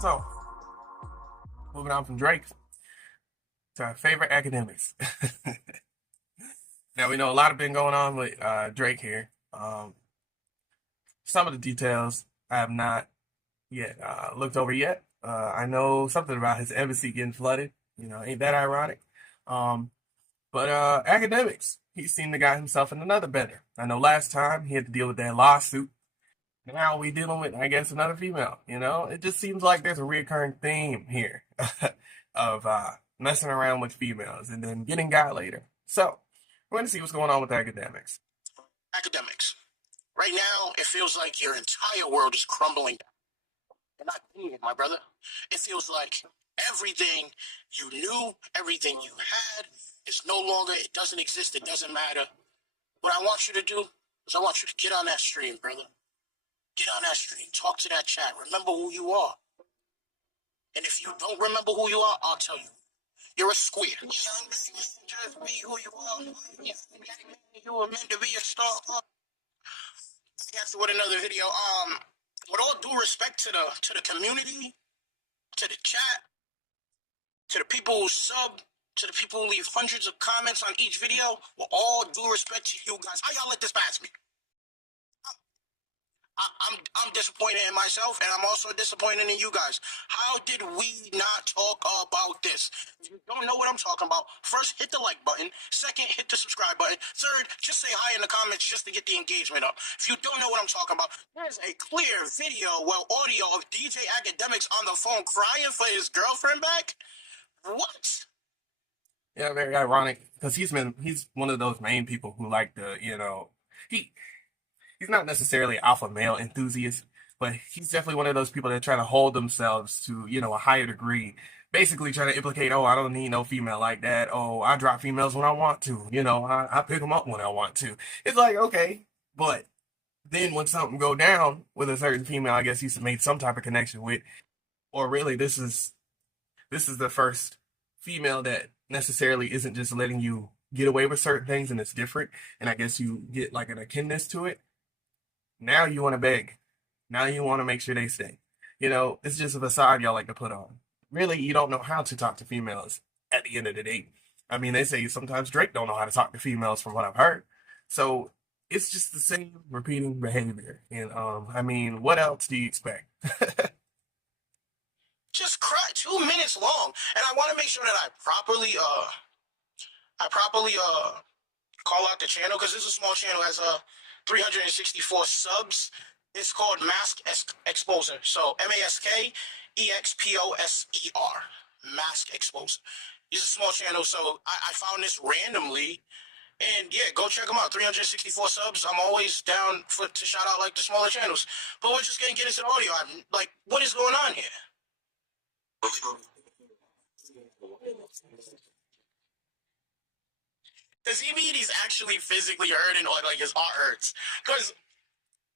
So, moving on from Drake to our favorite academics. Now, we know a lot have been going on with Drake here. Some of the details I have not yet looked over yet. I know something about his embassy getting flooded. Ain't that ironic? Um, but academics, he seemed to got himself in another bender. I know last time he had to deal with that lawsuit. Now we dealing with, I guess, another female. It just seems like there's a recurring theme here of messing around with females and then getting got later. So we're gonna see what's going on with academics. Academics. Right now, it feels like your entire world is crumbling. And not me, my brother. It feels like everything you knew, everything you had, is no longer, it doesn't exist, it doesn't matter. What I want you to do is I want you to get on that stream, brother. Get on that stream. Talk to that chat. Remember who you are. And if you don't remember who you are, I'll tell you. You're a square. Just be who you are. You were meant to be a star. That's with another video. With all due respect to the community, to the chat, to the people who sub, to the people who leave hundreds of comments on each video, with all due respect to you guys, how y'all let this pass me? I'm disappointed in myself, and I'm also disappointed in you guys. How did we not talk about this? If you don't know what I'm talking about, first, hit the like button. Second, hit the subscribe button. Third, just say hi in the comments just to get the engagement up. If you don't know what I'm talking about, there's a clear video, audio of DJ Akademiks on the phone crying for his girlfriend back. What? Yeah, very ironic because he's one of those main people who like to, he's not necessarily an alpha male enthusiast, but he's definitely one of those people that try to hold themselves to, a higher degree. Basically trying to implicate, oh, I don't need no female like that. Oh, I drop females when I want to. I pick them up when I want to. It's like, okay, but then when something go down with a certain female, I guess he's made some type of connection with, or really this is the first female that necessarily isn't just letting you get away with certain things and it's different. And I guess you get like an akinness to it. Now you want to beg. Now you want to make sure they stay. It's just a facade y'all like to put on. Really, you don't know how to talk to females at the end of the day. I mean, they say sometimes Drake don't know how to talk to females from what I've heard. So it's just the same repeating behavior. And I mean, what else do you expect? Just cry 2 minutes long. And I want to make sure that I properly call out the channel, because this is a small channel, has 364 subs. It's called Mask Exposer. So MASK EXPOSER. Mask Exposer. It's a small channel, so I found this randomly. And yeah, go check them out. 364 subs. I'm always down to shout out like the smaller channels. But we're just gonna get into the audio. I'm like, what is going on here? Does he mean he's actually physically hurting, or like his heart hurts? Because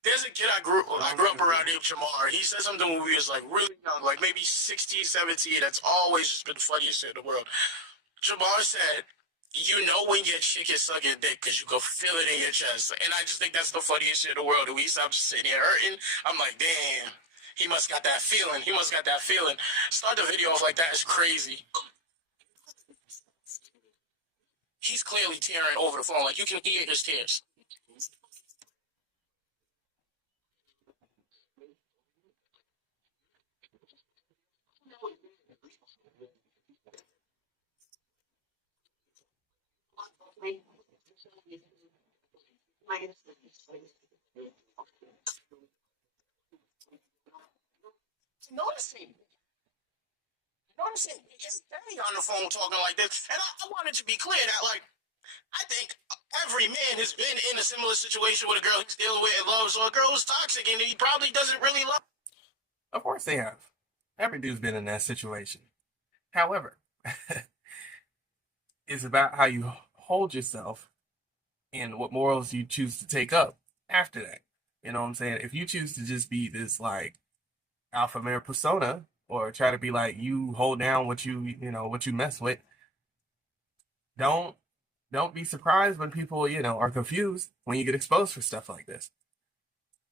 there's a kid I grew up around named Jamar. He said something when we was like really young, like maybe 16, 17. That's always just been the funniest shit in the world. Jamar said, when your chick is sucking dick because you can feel it in your chest. And I just think that's the funniest shit in the world. And we stop sitting here hurting. I'm like, damn, he must got that feeling. He must got that feeling. Start the video off like that is crazy. He's clearly tearing over the phone. Like, you can hear his tears. Noticing his daddy on the phone talking like this. And I wanted to be clear that, like, I think every man has been in a similar situation with a girl he's dealing with and loves, or a girl who's toxic and he probably doesn't really love. Of course they have. Every dude's been in that situation. However, it's about how you hold yourself and what morals you choose to take up after that. You know what I'm saying? If you choose to just be this like alpha male persona, or try to be like you hold down what what you mess with, don't be surprised when people, are confused when you get exposed for stuff like this.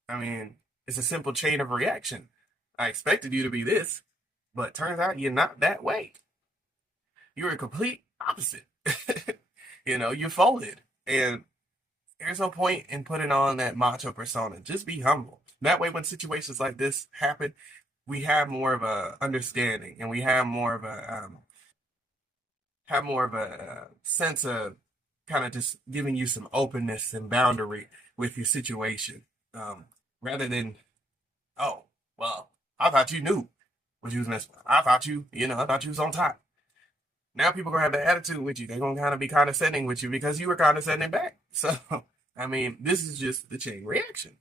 I mean, it's a simple chain of reaction. I expected you to be this. But turns out you're not that way. You're a complete opposite. You folded. And there's no point in putting on that macho persona. Just be humble. That way, when situations like this happen, we have more of a understanding, and we have more of a sense of kind of just giving you some openness and boundary with your situation, rather than, oh, well, I thought you knew what you was messing with. I thought you was on top. Now people gonna have that attitude with you. They're gonna kind of be condescending with you because you were condescending back. So, I mean, this is just the chain reaction.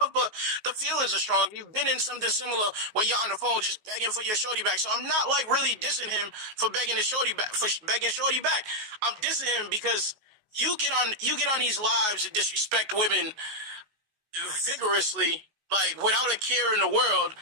But the feelings are strong. You've been in something similar where you're on the phone just begging for your shorty back. So I'm not like really dissing him for begging his shorty back, for begging shorty back. I'm dissing him because you get on these lives and disrespect women vigorously, like without a care in the world,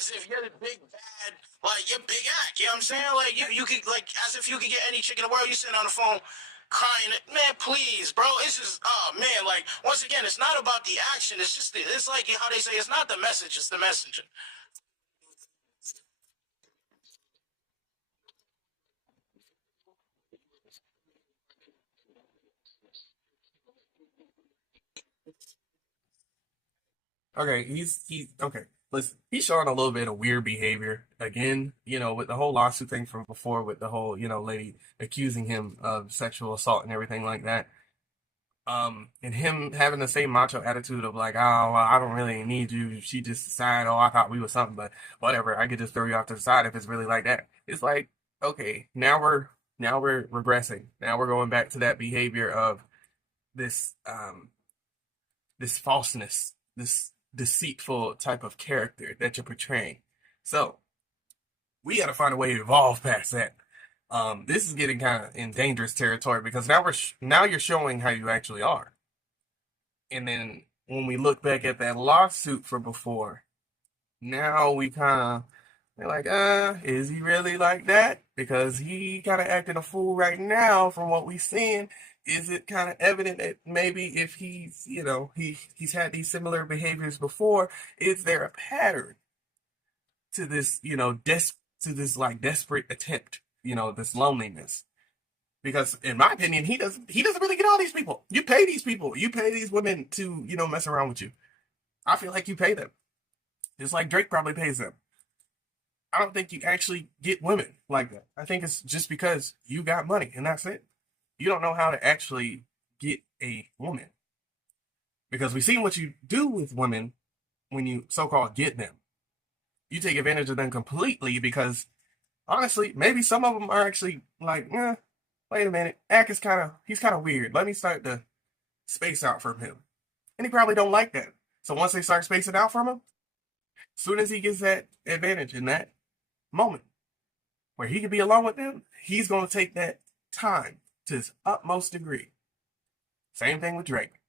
as if you're the big bad, like you're big act. You know what I'm saying? Like you could, like, as if you could get any chick in the world. You sitting on the phone crying, man, please, bro. It's just, oh man, like once again, it's not about the action. It's just, it's like how they say, it's not the message, it's the messenger. Okay, he's okay. Listen, he's showing a little bit of weird behavior again. With the whole lawsuit thing from before, with the whole lady accusing him of sexual assault and everything like that. And him having the same macho attitude of like, oh, well, I don't really need you. She just decided, oh, I thought we were something, but whatever. I could just throw you off to the side if it's really like that. It's like, okay, now we're regressing. Now we're going back to that behavior of this this falseness, this deceitful type of character that you're portraying. So we got to find a way to evolve past that. This is getting kind of in dangerous territory because now you're showing how you actually are. And then when we look back at that lawsuit from before, now we're like, is he really like that? Because he kind of acting a fool right now from what we seeing. Is it kind of evident that maybe if he's had these similar behaviors before, is there a pattern to this, to this like desperate attempt, this loneliness? Because in my opinion, he doesn't really get all these people. You pay these people, you pay these women to, mess around with you. I feel like you pay them. Just like Drake probably pays them. I don't think you actually get women like that. I think it's just because you got money and that's it. You don't know how to actually get a woman. Because we've seen what you do with women when you so called get them. You take advantage of them completely because honestly, maybe some of them are actually like, wait a minute, he's kind of weird. Let me start to space out from him. And he probably don't like that. So once they start spacing out from him, as soon as he gets that advantage in that moment where he can be alone with them, he's going to take that time to his utmost degree. Same thing with Drake.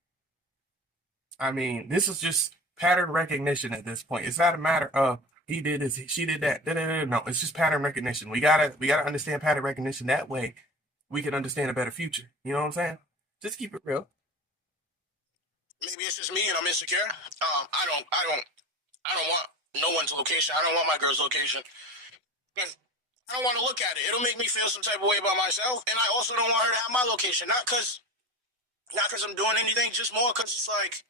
I mean, this is just pattern recognition at this point. It's not a matter of he did this, she did that. No, it's just pattern recognition. We gotta understand pattern recognition. That way, we can understand a better future. You know what I'm saying? Just keep it real. Maybe it's just me and I'm insecure. I don't want no one's location. I don't want my girl's location. I don't want to look at it. It'll make me feel some type of way about myself, and I also don't want her to have my location. Not because I'm doing anything, just more because it's like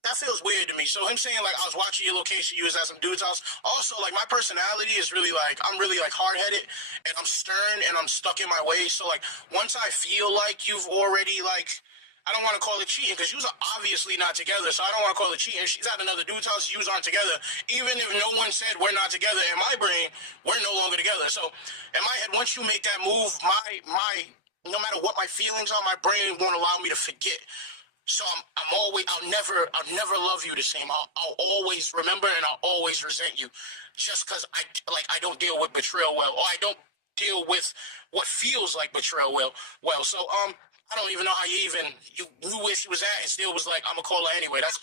that feels weird to me. So him saying like I was watching your location, you was at some dude's house. Also, like my personality is really like I'm really like hard headed and I'm stern and I'm stuck in my ways. So like once I feel like you've already like I don't want to call it cheating because you are obviously not together. So I don't want to call it cheating. She's at another dude's house. You aren't together. Even if no one said we're not together, in my brain, we're no longer together. So in my head, once you make that move, my no matter what my feelings are, my brain won't allow me to forget. So I'm always I'll never love you the same. I'll always remember and I'll always resent you, just because I don't deal with betrayal well, or I don't deal with what feels like betrayal well. So I don't even know how you knew where she was at and still was like I'm gonna call her anyway. That's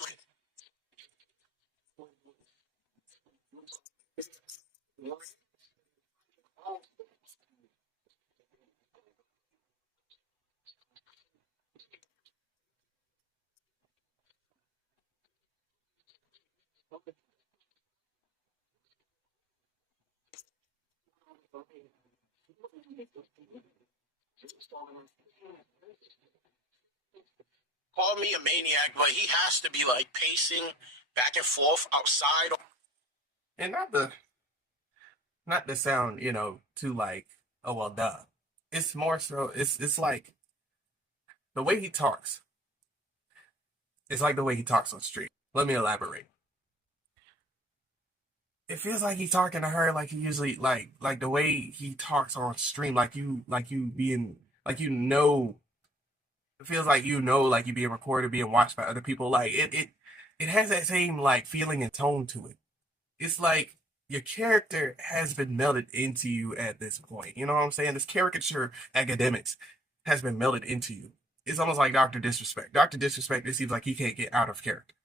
Call me a maniac, but he has to be like pacing back and forth outside. And not to sound, too like, oh well duh. It's more so it's like the way he talks. It's like the way he talks on street. Let me elaborate. It feels like he's talking to her like he usually like the way he talks on stream, like you being like it feels like like you being recorded, being watched by other people. Like it has that same like feeling and tone to it. It's like your character has been melded into you at this point. You know what I'm saying? This caricature academics has been melded into you. It's almost like Dr. Disrespect. Dr. Disrespect, it seems like he can't get out of character.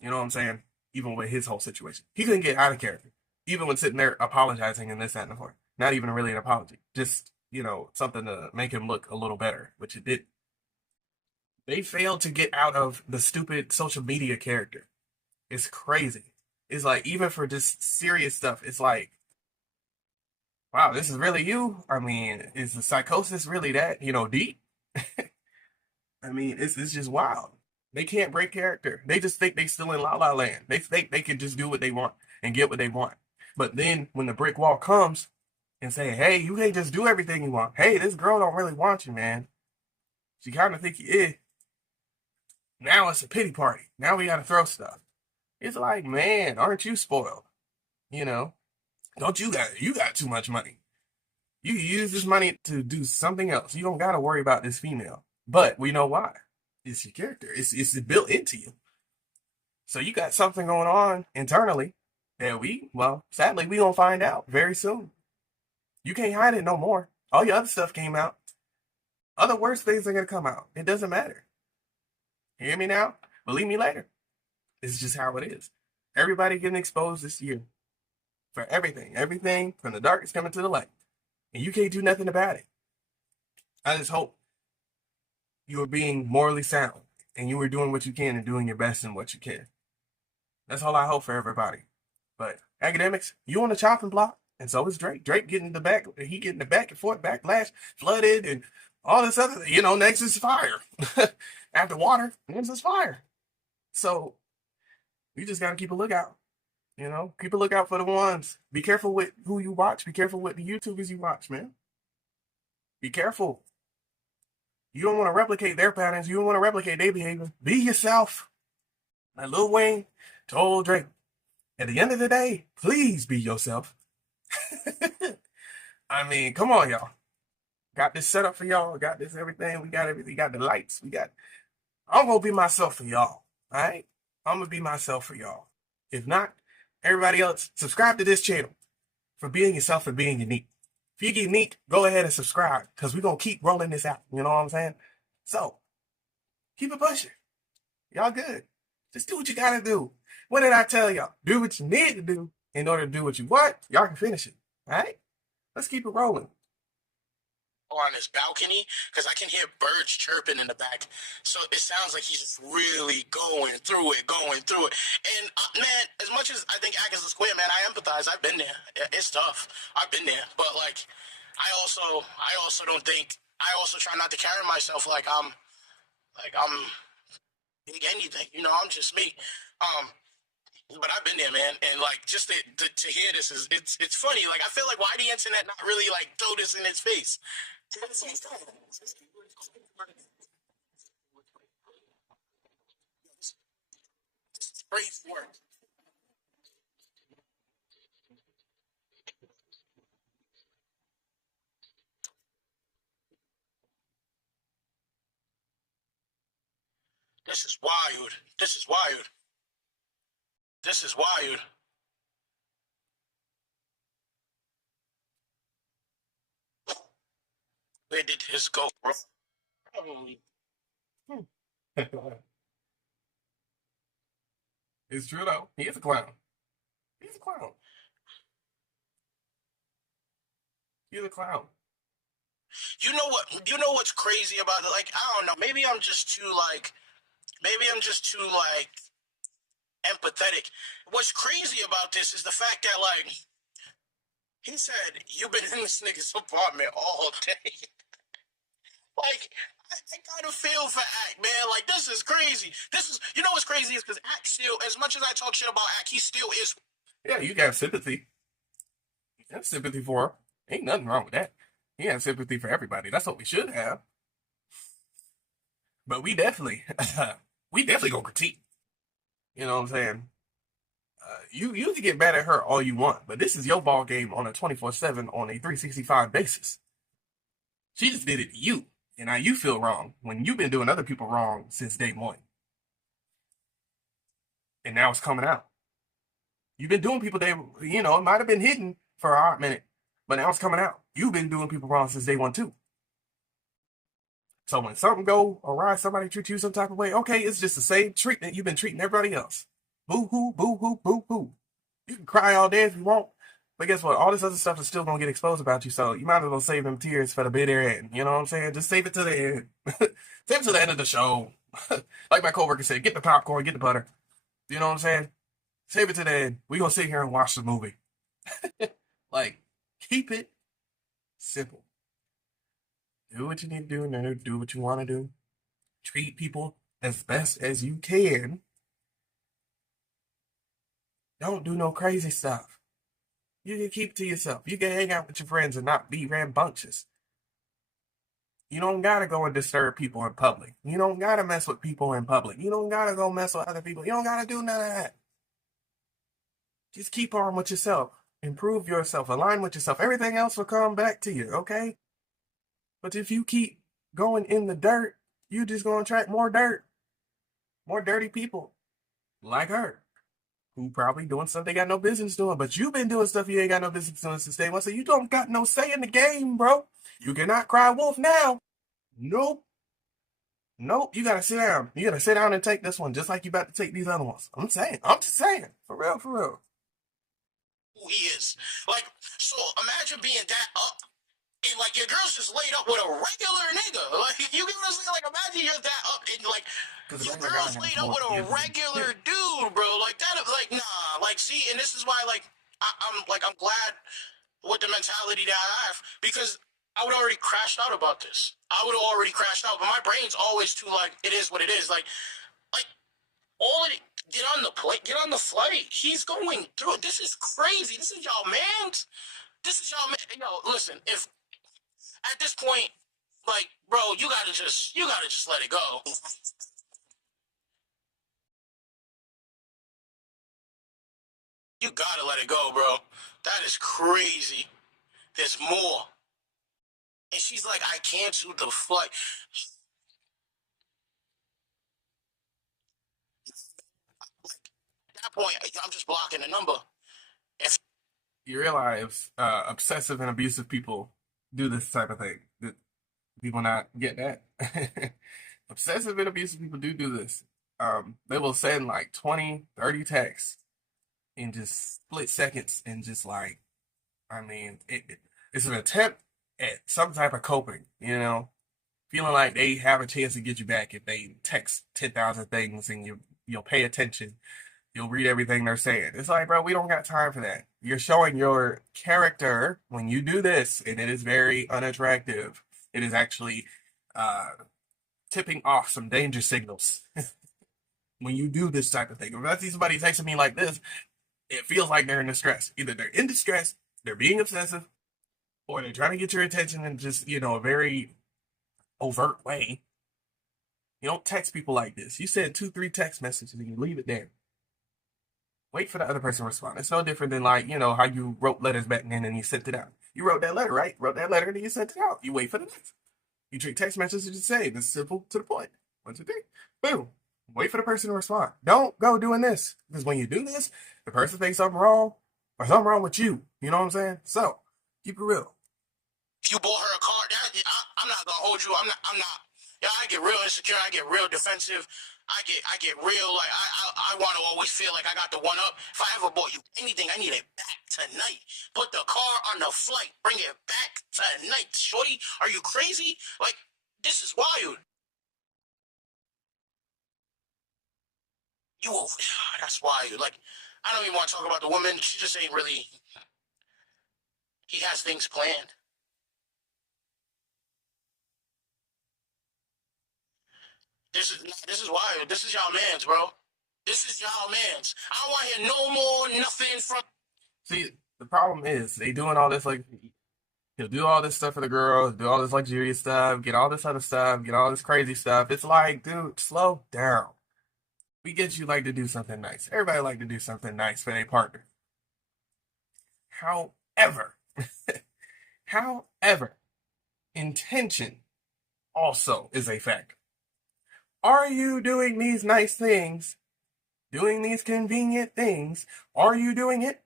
You know what I'm saying? Even with his whole situation. He couldn't get out of character. Even when sitting there apologizing and this, that, and the fourth. Not even really an apology. Just, something to make him look a little better, which it did. They failed to get out of the stupid social media character. It's crazy. It's like, even for just serious stuff, it's like, wow, this is really you? I mean, is the psychosis really that, deep? I mean, it's just wild. They can't break character. They just think they still in La La Land. They think they can just do what they want and get what they want. But then when the brick wall comes and say, "Hey, you can't just do everything you want. Hey, this girl don't really want you, man. She kind of think you is." Now it's a pity party. Now we got to throw stuff. It's like, man, aren't you spoiled? You know, don't you got too much money? You use this money to do something else. You don't got to worry about this female. But we know why. It's your character. It's built into you. So you got something going on internally that sadly, we gonna find out very soon. You can't hide it no more. All your other stuff came out. Other worse things are gonna come out. It doesn't matter. Hear me now? Believe me later. It's just how it is. Everybody getting exposed this year for everything. Everything from the dark is coming to the light. And you can't do nothing about it. I just hope you are being morally sound and you are doing what you can and doing your best in what you can. That's all I hope for everybody. But academics, you on the chopping block, and so is Drake. Drake getting the back, he getting the back and forth backlash, flooded, and all this other. Next is fire. After water, next is fire. So you just gotta keep a lookout. Keep a lookout for the ones. Be careful with who you watch. Be careful with the YouTubers you watch, man. Be careful. You don't want to replicate their patterns. You don't want to replicate their behavior. Be yourself. Like Lil Wayne told Drake, at the end of the day, please be yourself. I mean, come on, y'all. Got this set up for y'all. Got this everything. We got everything. We got the lights. I'm going to be myself for y'all. All right? I'm going to be myself for y'all. If not, everybody else, subscribe to this channel for being yourself and being unique. If you get unique, go ahead and subscribe because we're going to keep rolling this out. You know what I'm saying? So, keep it pushing. Y'all good. Just do what you got to do. What did I tell y'all? Do what you need to do in order to do what you want. Y'all can finish it. All right? Let's keep it rolling. On his balcony because I can hear birds chirping in the back, so it sounds like he's just really going through it. And man, as much as I think Atkins is queer, man, I empathize. I've been there. It's tough. I've been there, but like, I also don't think. I also try not to carry myself like I'm big anything. I'm just me. But I've been there, man, and like just to hear this it's funny. Like I feel like why the internet not really like throw this in his face. Great work. This is wild. This is wild. This is wild. Where did this go, bro? It's true though. He is a clown. He's a clown. He's a clown. You know what? You know what's crazy about it? Like I don't know. Maybe I'm just too like. Maybe I'm just too like empathetic. What's crazy about this is the fact that like He said, "You've been in this nigga's apartment all day." Like, I gotta feel for Act, man. Like, this is crazy. This is, you know what's crazy is because Act still, as much as I talk shit about Act, he still is. Yeah, you got sympathy. You have sympathy for her. Ain't nothing wrong with that. He has sympathy for everybody. That's what we should have. But we definitely, we definitely gonna critique. You know what I'm saying? You can get mad at her all you want, but this is your ball game on a 24/7 on a 365 basis. She just did it to you, and now you feel wrong when you've been doing other people wrong since day one, and now it's coming out. You've been doing people they, it might have been hidden for a hot minute, but now it's coming out. You've been doing people wrong since day one too. So when something go awry, somebody treats you some type of way, okay, it's just the same treatment you've been treating everybody else. Boo hoo, boo hoo, boo hoo. You can cry all day if you want, but guess what? All this other stuff is still gonna get exposed about you. So you might as well save them tears for the bitter end. You know what I'm saying? Just save it to the end. Save it to the end of the show. Like my coworker said, get the popcorn, get the butter. You know what I'm saying? Save it to the end. We gonna sit here and watch the movie. Like, keep it simple. Do what you need to do, and do what you want to do. Treat people as best as you can. Don't do no crazy stuff. You can keep it to yourself. You can hang out with your friends and not be rambunctious. You don't gotta go and disturb people in public. You don't gotta mess with people in public. You don't gotta go mess with other people. You don't gotta do none of that. Just keep on with yourself. Improve yourself. Align with yourself. Everything else will come back to you, okay? But if you keep going in the dirt, you just gonna attract more dirt. More dirty people. Like her. Who probably doing stuff they got no business doing. But you've been doing stuff you ain't got no business doing since day one. So you don't got no say in the game, bro. You cannot cry wolf now. Nope. Nope. You gotta sit down. You gotta sit down and take this one just like you about to take these other ones. I'm saying. I'm just saying. For real, for real. Who he is. Like, so imagine being that up. And like your girl's just laid up with a regular nigga. Like you get what I'm saying? Like imagine you're that up and like your girl's laid up with a regular dude, bro. Like that, like nah. Like see, and this is why like I'm glad with the mentality that I have because I would already crashed out about this. I would have already crashed out, but my brain's always too like it is what it is. Like all of it. Get on the plate. Get on the flight. He's going through. This is crazy. This is y'all man's. This is y'all man. Yo, listen. If at this point, like, bro, you gotta just let it go. You gotta let it go, bro. That is crazy. There's more. And she's like, I canceled the flight. At that point, I'm just blocking the number. If You realize obsessive and abusive people do this type of thing. People not get that. Obsessive and abusive people do this. They will send like 20, 30 texts in just split seconds and just like, I mean, it's an attempt at some type of coping, feeling like they have a chance to get you back if they text 10,000 things and you'll pay attention. You'll read everything they're saying. It's like, bro, we don't got time for that. You're showing your character when you do this, and it is very unattractive. It is actually uh, tipping off some danger signals when you do this type of thing. If I see somebody texting me like this, it feels like they're in distress. Either they're in distress, they're being obsessive, or they're trying to get your attention in just, a very overt way. You don't text people like this. You send 2, 3 text messages and you leave it there. Wait for the other person to respond. It's no different than like, how you wrote letters back then and you sent it out. You wrote that letter, right? Wrote that letter and then you sent it out. You wait for the next. You treat text messages the same. It's simple to the point. 1, 2, 3. Boom. Wait for the person to respond. Don't go doing this. Because when you do this, the person thinks something wrong or something wrong with you. You know what I'm saying? So, keep it real. you bought her a car, I'm not gonna hold you. I'm not. Yeah, I get real insecure. I get real defensive. I get real. Like I want to always feel like I got the one up. If I ever bought you anything, I need it back tonight. Put the car on the flight. Bring it back tonight, shorty. Are you crazy? Like this is wild. You, that's wild. Like I don't even want to talk about the woman. She just ain't really. He has things planned. This is wild. This is y'all man's, bro. This is y'all man's. I don't want to hear no more nothing from. See, the problem is they doing all this like he'll do all this stuff for the girls, do all this luxurious stuff, get all this other stuff, get all this crazy stuff. It's like, dude, slow down. We get you like to do something nice. Everybody like to do something nice for their partner. However, however, intention also is a factor. Are you doing these nice things, doing these convenient things? Are you doing it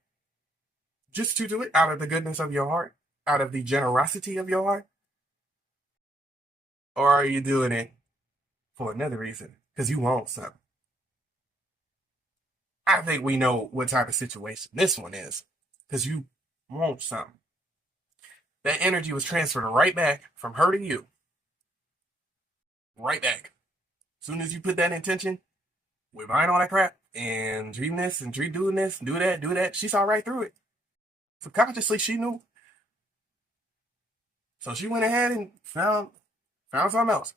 just to do it out of the goodness of your heart, out of the generosity of your heart? Or are you doing it for another reason? Because you want something. I think we know what type of situation this one is. Because you want something. That energy was transferred right back from her to you. Right back. As soon as you put that intention, we're buying all that crap and dream this and dream doing this, do that. She saw right through it. Subconsciously, she knew. So she went ahead and found something else.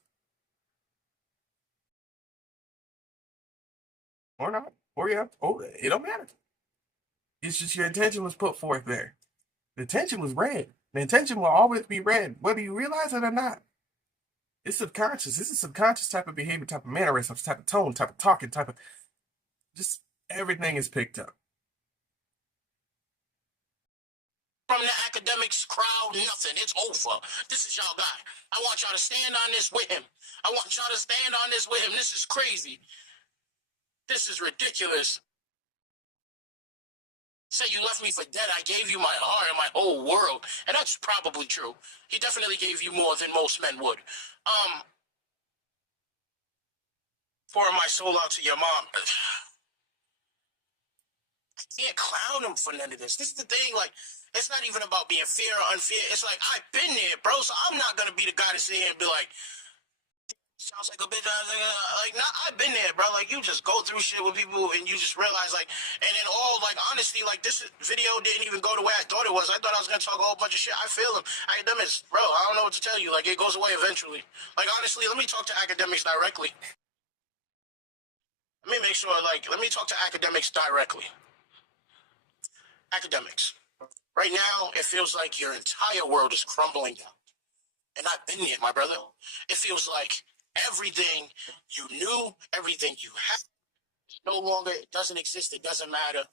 Or not. Or yeah. Oh, it don't matter. It's just your intention was put forth there. The intention was red. The intention will always be red, whether you realize it or not. It's subconscious. It's a subconscious type of behavior, type of mannerisms, type of tone, type of talking, type of just everything is picked up. From the academics crowd, nothing. It's over. This is y'all guy. I want y'all to stand on this with him. I want y'all to stand on this with him. This is crazy. This is ridiculous. Say you left me for dead. I gave you my heart and my whole world. And that's probably true. He definitely gave you more than most men would. Pouring my soul out to your mom. I can't clown him for none of this. This is the thing, like, it's not even about being fair or unfair. It's like, I've been there, bro, so I'm not going to be the guy to sit here and be like, sounds like a bitch. Like, nah, I've been there, bro. Like, you just go through shit with people and you just realize, like, and then all, like, honestly, like, this video didn't even go the way I thought it was. I thought I was going to talk a whole bunch of shit. I feel him. Academics, bro, I don't know what to tell you. Like, it goes away eventually. Like, honestly, let me talk to academics directly. Let me make sure, like, let me talk to academics directly. Academics. Right now, it feels like your entire world is crumbling down. And I've been there, my brother. It feels like everything you knew, everything you had, no longer, it doesn't exist, it doesn't matter.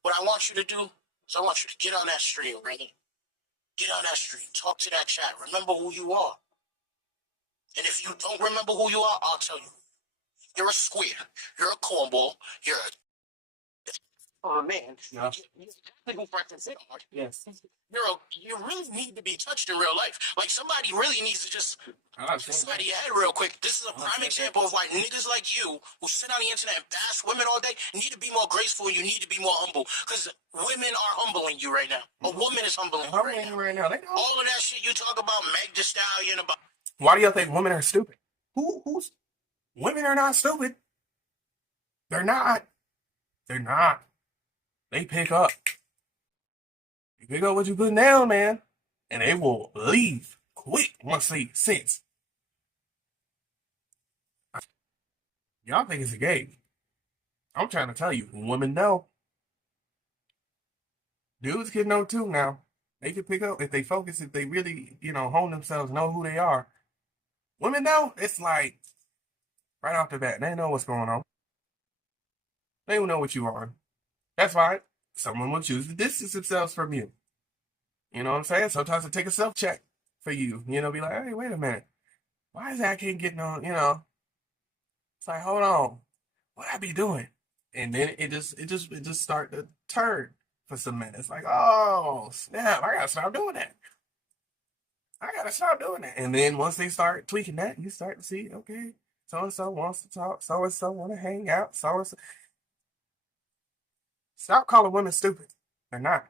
What I want you to do is I want you to get on that stream, brother. Get on that stream, talk to that chat, remember who you are. And if you don't remember who you are, I'll tell you. You're a square, you're a cornball, you're a... Oh, man. Yeah. You're exactly who Franklin said, Mark. Yes. You really need to be touched in real life. Like, somebody really needs to just somebody head real quick. This is a prime example of why niggas like you who sit on the internet and bash women all day need to be more graceful and you need to be more humble. Because women are humbling you right now. A woman is humbling you right now. All of that shit you talk about, Meg Thee Stallion, about... Why do y'all think women are stupid? Who's women are not stupid. They're not. They're not. They pick up. You pick up what you put down, man. And they will leave quick once they sense. Y'all think it's a game. I'm trying to tell you, women know. Dudes can know too now. They can pick up if they focus, if they really, hone themselves, know who they are. Women know. It's like, right off the bat, they know what's going on. They will know what you are. That's fine. Someone will choose to distance themselves from you. You know what I'm saying? Sometimes it take a self-check for you. Be like, hey, wait a minute. Why is that kid getting on, It's like, hold on. What I be doing? And then it just start to turn for some minutes. It's like, oh, snap, I gotta stop doing that. And then once they start tweaking that, you start to see, okay, so-and-so wants to talk, so-and-so want to hang out, so-and-so. Stop calling women stupid. They're not.